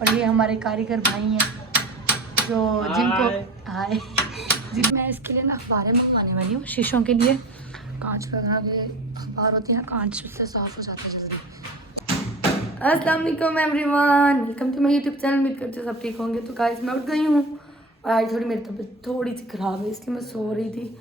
और ये हमारे कारीगर भाई हैं जो जिनको हाय जी मैं इसके लिए ना अखबारें मंगवाने वाली हूँ शीशों के लिए। कांच वगैरह के अखबार होती है ना, कांच उससे साफ हो जाता है जल्दी। अस्सलाम वालेकुम everyone, welcome to my YouTube channel. उम्मीद करते सब ठीक होंगे। तो गाइस मैं उठ गई हूँ और आज थोड़ी मेरी तबीयत थोड़ी सी ख़राब है, इसलिए मैं सो रही थी।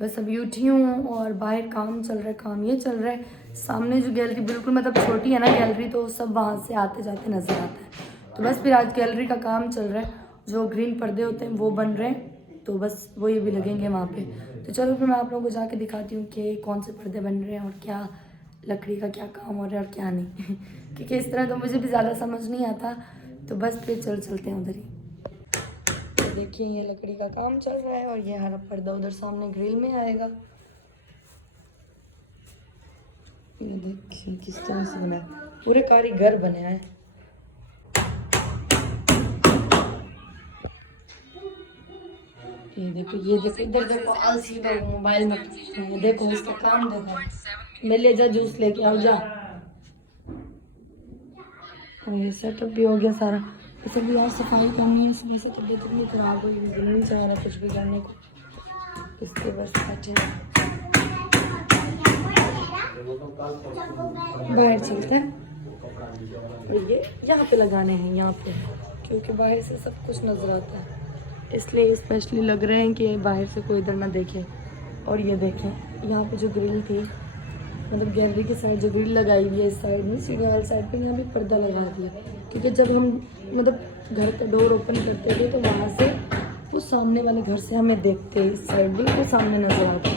बस अभी उठी हूँ और बाहर काम चल रहा है। काम ये चल रहा है, सामने जो गैलरी बिल्कुल मतलब छोटी है ना गैलरी, तो सब वहाँ से आते जाते नज़र आता है। तो बस फिर आज गैलरी का काम चल रहा है, जो ग्रीन पर्दे होते हैं वो बन रहे हैं, तो बस वो ये भी लगेंगे वहाँ पे। तो चलो फिर मैं आप लोगों को जाके दिखाती हूँ कि कौन से पर्दे बन रहे हैं और क्या लकड़ी का क्या काम हो रहा है और क्या नहीं क्योंकि इस तरह तो मुझे भी ज़्यादा समझ नहीं आता। तो बस फिर चलते हैं उधर ही। तो देखिए ये लकड़ी का काम चल रहा है और ये हरा पर्दा उधर सामने ग्रिल में आएगा। ये देखिए किस तरह से बना है, पूरे कारीगर बने हैं। ये देखो इधर देखो आलसी लोग मोबाइल में हैं। देखो इसका काम देखो, मैं ले जा जूस लेके आओ जा। और ये सेटअप भी हो गया सारा। इसे भी यार सफाई करनी है, सुबह से तबीयत इतनी खराब हुई, दिल नहीं चाह रहा कुछ भी करने को, इसलिए बस बैठे बाहर चलते हैं। और ये यहाँ पे लगाने हैं, यहाँ पे, क्योंकि बाहर से सब कुछ नजर आता है, इसलिए स्पेशली लग रहे हैं कि बाहर से कोई इधर ना देखे। और ये देखें यहाँ पे जो ग्रिल थी, मतलब गैलरी की साइड जो ग्रिल लगाई हुई है इस साइड में, सीढ़ी वाली साइड पे यहाँ भी पर्दा लगा दिया, क्योंकि जब हम मतलब घर का डोर ओपन करते थे तो वहाँ से वो सामने वाले घर से हमें देखते हैं, इस साइड भी तो सामने नजर आता है,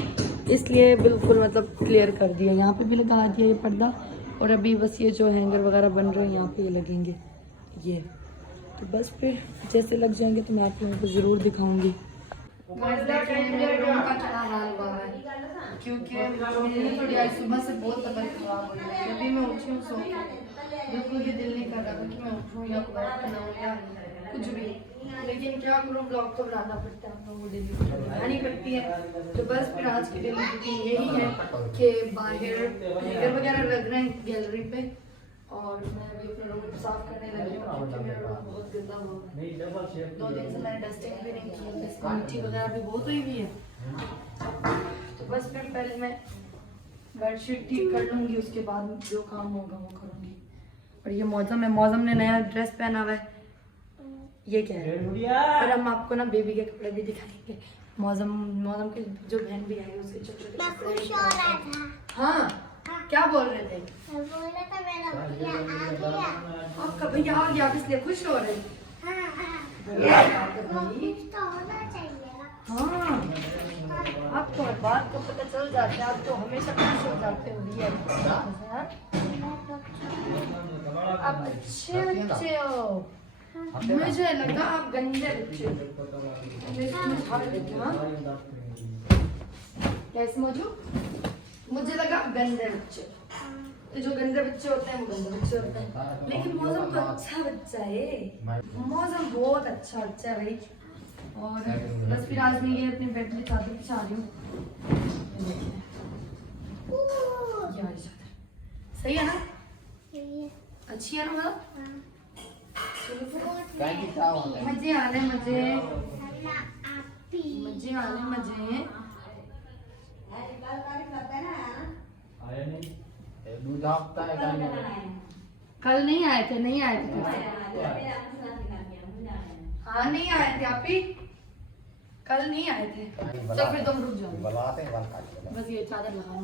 इसलिए बिल्कुल मतलब क्लियर कर दिया। यहाँ पे भी लगा दिया ये पर्दा। और अभी बस ये जो हैंगर वगैरह बन रहे हैं यहाँ पे ये लगेंगे ये। तो बस फिर जैसे लग जाएंगे तो मैं आप लोगों को ज़रूर दिखाऊंगी। मेरे रूम का क्या हाल हुआ है, क्योंकि थोड़ी आज सुबह से बहुत तबीयत खराब हो रही है। अभी मैं उठी हूँ सो के, बिल्कुल भी दिल नहीं कर रहा था कि मैं उठूँ या बनाऊँ या कुछ भी, लेकिन क्या करूँ, ब्लॉग तो बनाना पड़ता है, हम लोगों को डेली बनानी पड़ती है। तो बस फिर आज की डेली रूटीन यही है कि बाहर हैंगर वगैरह लग रहे हैं गैलरी पे, और मैं अभी अपने रूम को साफ करने लगी हूँ क्योंकि मेरा रूम बहुत गंदा हुआ है। 2 दिन से मैंने डस्टिंग भी नहीं की, इसमें मिट्टी वगैरह भी बहुत हुई हुई है। तो बस फिर पहले मैं बेडशीट ठीक कर लूँगी, उसके बाद जो काम होगा वो करूँगी। और ये मौसम है, मौसम ने नया ड्रेस पहना हुआ है, ये क्या है। और हम आपको ना बेबी के कपड़े भी दिखाएंगे। मौसम की जो बहन भी आई उसके छोटे छोटे। हाँ क्या बोल रहे थे? बोल रहा था मेरा भैया आ गया। आपका भैया आ गया, आप इसलिए खुश हो रहे? कुछ तो होना चाहिए। हाँ आपको हर बात को पता चल जाता है, आप तो हमेशा खुश हो जाते हो भैया। आप अच्छे बच्चे हो, मुझे लगा आप गंदे बच्चे हो। कैसे मौजू? मुझे लगा गंदे बच्चे, तो जो गंदे बच्चे होते हैं वो गंदे बच्चे होते हैं, लेकिन मौसम तो अच्छा बच्चा है, मौसम बहुत अच्छा बच्चा है भाई। और बस फिर आज मैं ये अपने बेड में चादर बिछा रही हूँ, सही है ना? अच्छी है ना? मतलब मजे आ रहे, मजे आ रहे, मजे। कल नहीं आए थे हाँ नहीं आए थे आप ही, कल नहीं आए थे। चल फिर तुम रुक जाओ, बस ये चादर लगाओ।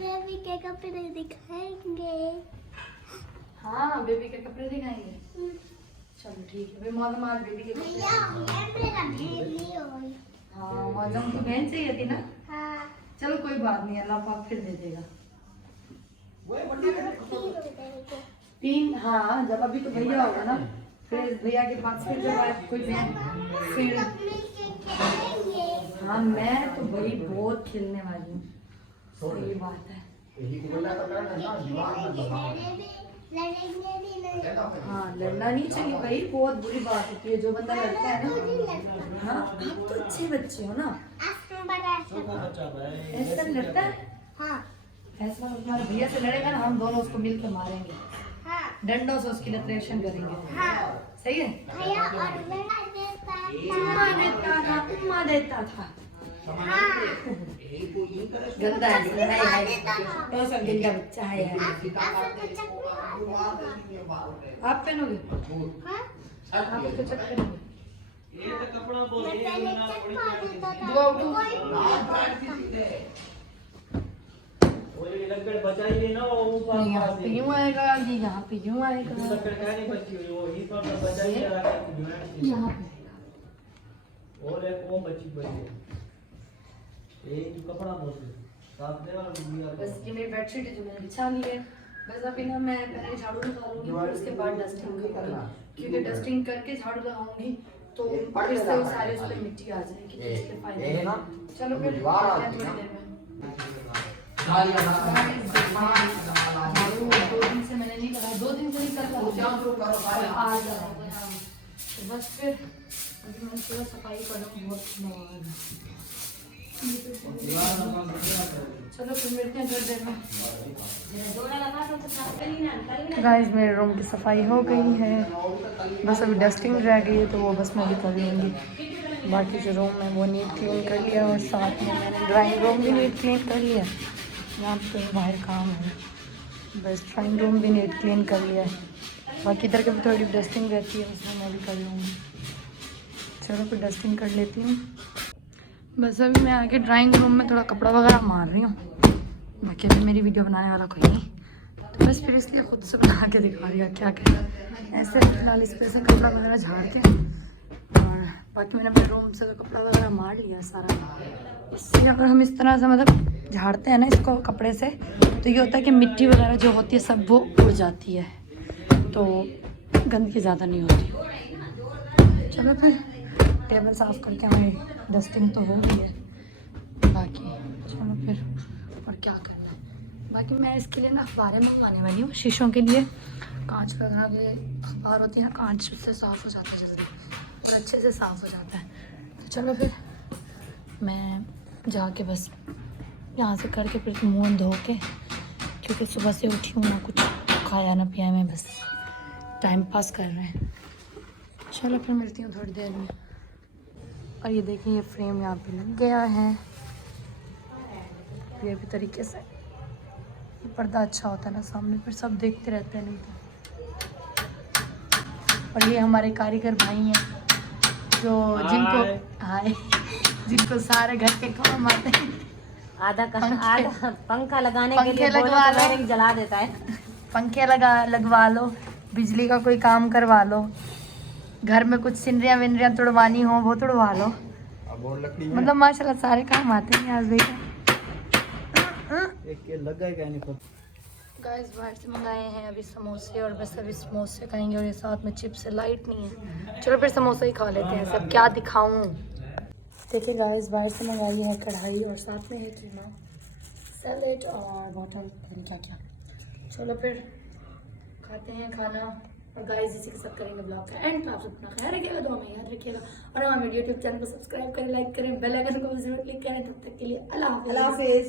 बेबी के कपड़े दिखाएंगे। हाँ बेबी के कपड़े दिखाएंगे, चलो ठीक है। मौसम आज बेबी के कपड़े। हाँ मौसम को बहन चाहिए थी ना। हाँ। चलो कोई बात नहीं, अल्लाह पाक फिर दे देगा। 3 हाँ, जब अभी तो भैया होगा ना, फिर भैया के पास फिर जब आए कोई बहन फिर। हाँ मैं तो भाई बहुत खेलने वाली हूँ, सही बात है। हाँ लड़ना नहीं चाहिए भाई, बहुत बुरी बात होती है जो बंदा लड़ता है ना। हाँ आप तो अच्छे बच्चे हो ना, नंबर ऐसे ऐसा नहीं लगता है? हाँ ऐसा तुम्हारे भैया से लड़ेगा ना, हम दोनों उसको मिल के मारेंगे, हाँ डंडों से उसकी लिटरेशन करेंगे। हाँ सही है? भैया और मेरा देता उम्मा देता था, उम्मा देता था। हाँ गंदा है, चटनी है, खा है। देता था। तो सब गंदा बच्चा है यार। आपसे तो चटनी खा देता आप पहनोगे? हाँ आप उसको चेक करेंगे? मैं पहले चट खा देता था दो, दो। कोई नहीं, यहाँ पे यूं आएगा, ये यहाँ पे यूं आएगा, यहाँ पे। और एक वो बची एक कपड़ा बोल साथ दे वाला बस ये मेरी बेडशीट है जो मैंने बिछा ली है। बस अभी ना मैं पहले झाड़ू निकालूंगी और उसके बाद डस्टिंग करूंगी, क्योंकि डस्टिंग करके झाड़ू लगाऊंगी तो फिर से वो सारे उस पे मिट्टी आ जाएगी, तो इसके फायदे नहीं। चलो फिर मिलते हैं थोड़ी देर में। झाड़ू 2 दिन से मैंने नहीं लगाया, 2 दिन से नहीं कर रहा, आज लगाया। तो बस फिर अभी मैं पूरा सफाई करूँ, बहुत मजा। चलो फिर मिलते हैं थोड़ी देर में। गाइस मेरे रूम की सफाई हो गई है, बस अभी डस्टिंग रह गई है तो वो बस मैं भी कर लूँगी। बाकी जो रूम है वो नीट क्लीन कर लिया और साथ में मैंने ड्राइंग रूम भी नीट क्लीन कर लिया। यहाँ पे बाहर काम है, बस ड्राइंग रूम भी नीट क्लीन कर लिया है। बाकी इधर की भी थोड़ी डस्टिंग रहती है, उसमें मैं भी कर लूँगी। चलो फिर डस्टिंग कर लेती हूँ। बस अभी मैं आके ड्राइंग रूम में थोड़ा कपड़ा वगैरह मार रही हूँ, बाकी अभी मेरी वीडियो बनाने वाला कोई नहीं, तो बस फिर इसलिए खुद से बना के दिखा रही है क्या करें। ऐसे फिलहाल इस पे से कपड़ा वगैरह झाड़ के, और बाकी मैंने अपने रूम से तो कपड़ा वगैरह मार लिया सारा। इससे अगर हम इस तरह से मतलब झाड़ते हैं ना इसको कपड़े से, तो ये होता है कि मिट्टी वगैरह जो होती है सब वो उड़ जाती है, तो गंदगी ज़्यादा नहीं होती। चलो फिर टेबल साफ़ करके हमारी डस्टिंग तो हो गई है, बाकी चलो फिर और क्या करना है। बाकी मैं इसके लिए ना अखबारें मंगवाने वाली हूँ, शीशों के लिए। कांच वगैरह के अखबार होती है ना, कांच उससे साफ़ हो जाता है जल्दी और अच्छे से साफ़ हो जाता है। तो चलो फिर मैं जाके बस यहाँ से करके फिर मुँह धो के, क्योंकि सुबह से उठी हूँ ना कुछ खाया ना पिया, मैं बस टाइम पास कर रहे हैं। चलो फिर मिलती हूँ थोड़ी देर में। और ये देखिए ये फ्रेम यहाँ पे लग गया है, ये भी तरीके से। ये पर्दा अच्छा होता है ना सामने, फिर सब देखते रहते हैं नहीं तो। और ये हमारे कारीगर भाई हैं जो जिनको सारे घर के काम आते हैं। आधा पंखा लगाने के पंखे लिए लगवा लो, वायरिंग जला देता है। पंखे लगवा लो, बिजली का कोई काम करवा लो, घर में कुछ सिनरियाँ विनरियाँ तुड़वानी हो वो तुड़वा लो, मतलब माशाल्लाह सारे काम आते हैं आज भैया। एक लग गया नहीं पता। गाइस बाहर से मंगाए हैं अभी समोसे, और बस अभी समोसे खाएंगे, और ये साथ में चिप्स है। लाइट नहीं है, चलो फिर समोसा ही खा लेते हैं। सब क्या दिखाऊं। देखिए गाइस बाहर से मंगाई है कढ़ाई, और साथ में है कीमा, सैलेड और बॉटल, क्या क्या। चलो फिर खाते हैं खाना। और गाइस इसी के साथ करेंगे ब्लॉग का एंड। तो आप सब अपना ख्याल रखिएगा, दुआ में याद रखिएगा, और हमारे यूट्यूब चैनल को सब्सक्राइब करें, लाइक करें, बेल आइकन को जरूर क्लिक करें। तब तक के लिए अल्लाह हाफिज़।